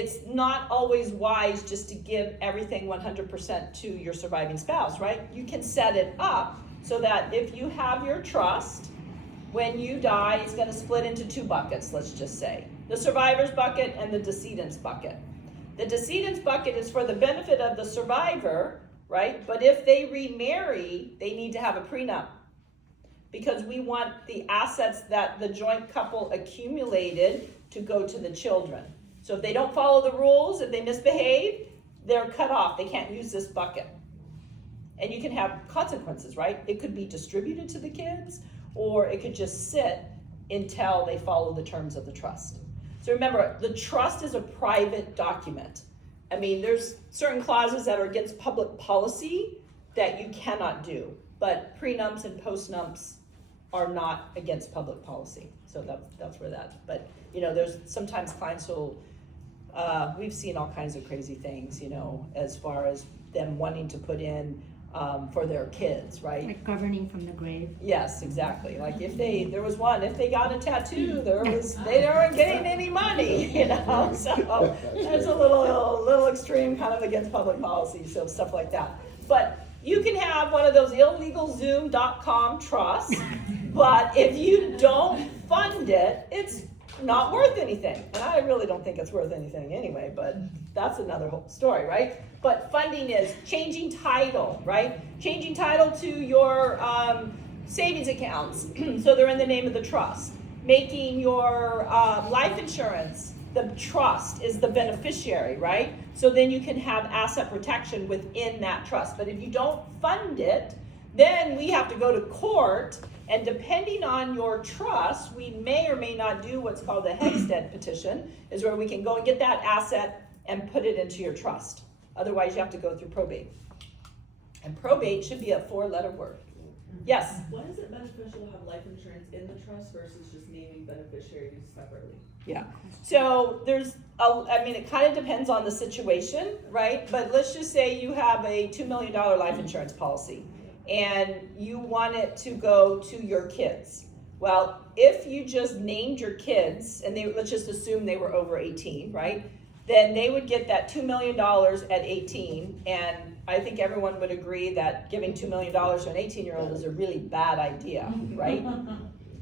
It's not always wise just to give everything 100% to your surviving spouse, right? You can set it up so that if you have your trust, when you die, it's going to split into two buckets, let's just say. The survivor's bucket and the decedent's bucket. The decedent's bucket is for the benefit of the survivor, right? But if they remarry, they need to have a prenup, because we want the assets that the joint couple accumulated to go to the children. So if they don't follow the rules, if they misbehave, they're cut off. They can't use this bucket. And you can have consequences, right? It could be distributed to the kids, or it could just sit until they follow the terms of the trust. So remember, the trust is a private document. I mean, there's certain clauses that are against public policy that you cannot do, but prenups and postnups are not against public policy. So that's where that, but you know, there's sometimes clients will, we've seen all kinds of crazy things, you know, as far as them wanting to put in for their kids, right? Like governing from the grave. Yes, exactly. Like if there was one, if they got a tattoo, they weren't getting any money, you know? So there's a little extreme, kind of against public policy, so stuff like that. But you can have one of those illegal Zoom.com trusts, but if you don't fund it, it's not worth anything. And I really don't think it's worth anything anyway, but that's another whole story, right? But funding is changing title, right? Changing title to your savings accounts, so they're in the name of the trust. Making your life insurance, the trust is the beneficiary, right? So then you can have asset protection within that trust. But if you don't fund it, then we have to go to court, and depending on your trust, we may or may not do what's called a Hegstead petition, is where we can go and get that asset and put it into your trust. Otherwise, you have to go through probate. And probate should be a 4-letter word. Yes? Why is it beneficial to have life insurance in the trust versus just naming beneficiaries separately? Yeah. So it kind of depends on the situation, right? But let's just say you have a $2 million life insurance policy and you want it to go to your kids. Well, if you just named your kids, and let's just assume they were over 18, right? Then they would get that $2 million at 18, and I think everyone would agree that giving $2 million to an 18-year-old is a really bad idea, right?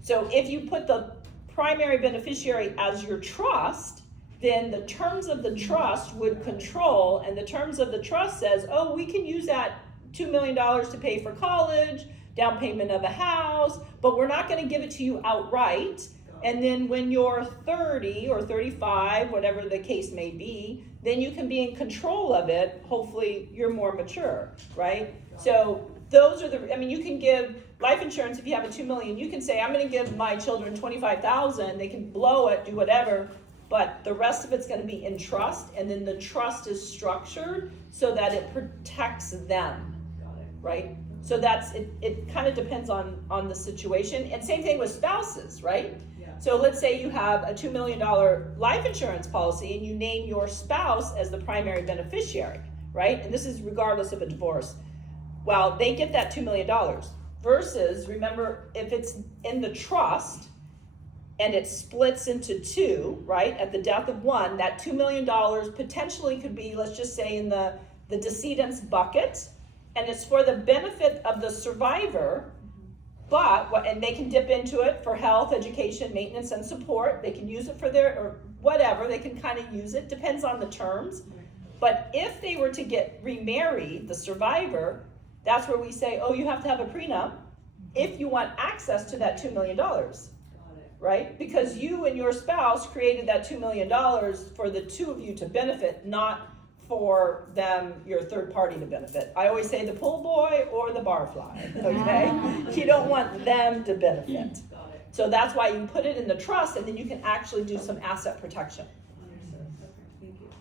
So if you put the primary beneficiary as your trust, then the terms of the trust would control, and the terms of the trust says, oh, we can use that $2 million to pay for college, down payment of a house, but we're not going to give it to you outright. And then when you're 30 or 35, whatever the case may be, then you can be in control of it. Hopefully you're more mature, right? So those are you can give life insurance. If you have a $2 million, you can say, I'm going to give my children $25,000. They can blow it, do whatever, but the rest of it's going to be in trust. And then the trust is structured so that it protects them, right? So it kind of depends on the situation. And same thing with spouses, right? So let's say you have a $2 million life insurance policy and you name your spouse as the primary beneficiary, right? And this is regardless of a divorce. Well, they get that $2 million versus, remember, if it's in the trust and it splits into two, right? At the death of one, that $2 million potentially could be, let's just say, in the decedent's bucket, and it's for the benefit of the survivor. And they can dip into it for health, education, maintenance, and support. They can use it for or whatever. They can kind of use it, depends on the terms. But if they were to get remarried, the survivor, that's where we say, oh, you have to have a prenup if you want access to that $2 million, right? Because you and your spouse created that $2 million for the two of you to benefit, not for them, your third party to benefit. I always say the pool boy or the barfly, okay? You don't want them to benefit. So that's why you put it in the trust, and then you can actually do some asset protection.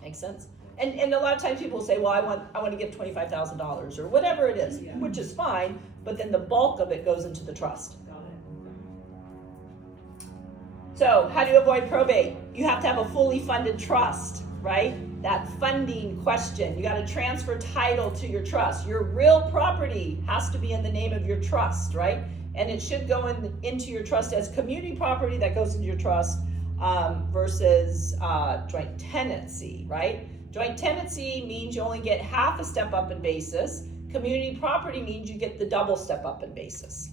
Makes sense? And a lot of times people say, well, I want to give $25,000 or whatever it is, which is fine, but then the bulk of it goes into the trust. So how do you avoid probate? You have to have a fully funded trust, right? That funding question. You got to transfer title to your trust. Your real property has to be in the name of your trust, right? And it should go into your trust as community property that goes into your trust. versus joint tenancy, right? Joint tenancy means you only get half a step up in basis. Community property means you get the double step up in basis.